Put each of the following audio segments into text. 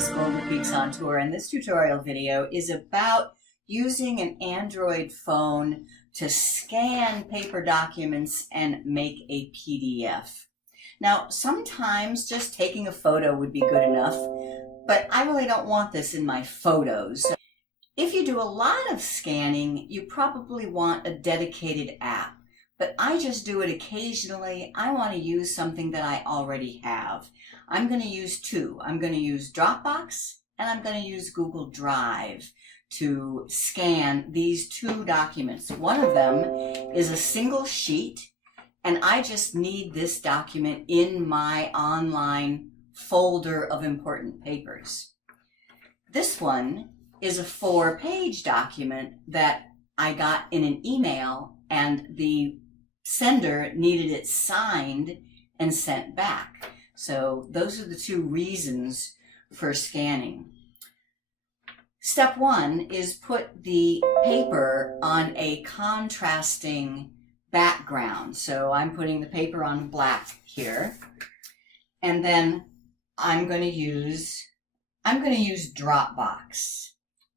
Miss Gold with Geeks on Tour, and this tutorial video is about using an Android phone to scan paper documents and make a PDF. Now, sometimes just taking a photo would be good enough, but I really don't want this in my photos. If you do a lot of scanning, you probably want a dedicated app, but I just do it occasionally. I want to use something that I already have. I'm going to use two. I'm going to use Dropbox and I'm going to use Google Drive to scan these two documents. One of them is a single sheet, and I just need this document in my online folder of important papers. This one is a 4-page document that I got in an email, and the sender needed it signed and sent back. So those are the two reasons for scanning. Step one is put the paper on a contrasting background. So I'm putting the paper on black here, and then I'm going to use Dropbox.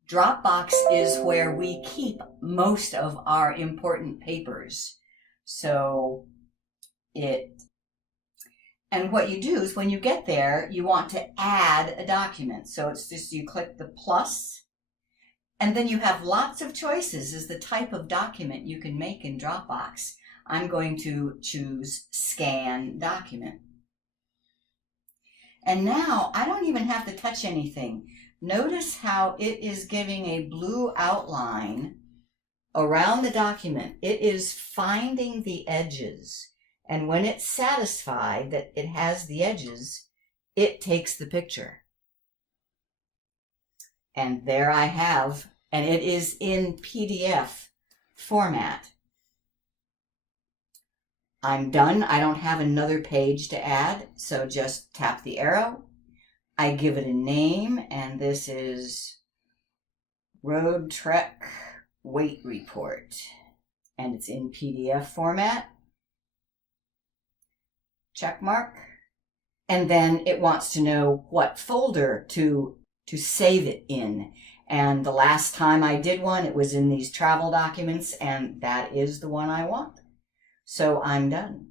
Dropbox is where we keep most of our important papers. And what you do is when you get there, you want to add a document. So it's just you click the plus, and then you have lots of choices as the type of document you can make in Dropbox. I'm going to choose Scan Document. And now I don't even have to touch anything. Notice how it is giving a blue outline around the document. It is finding the edges. And when it's satisfied that it has the edges, it takes the picture. And there I have, and it is in PDF format. I'm done. I don't have another page to add, so just tap the arrow. I give it a name, and this is Road Trek Weight Report, and it's in PDF format. Check mark. And then it wants to know what folder to save it in. And the last time I did one, it was in these travel documents, and that is the one I want. So I'm done.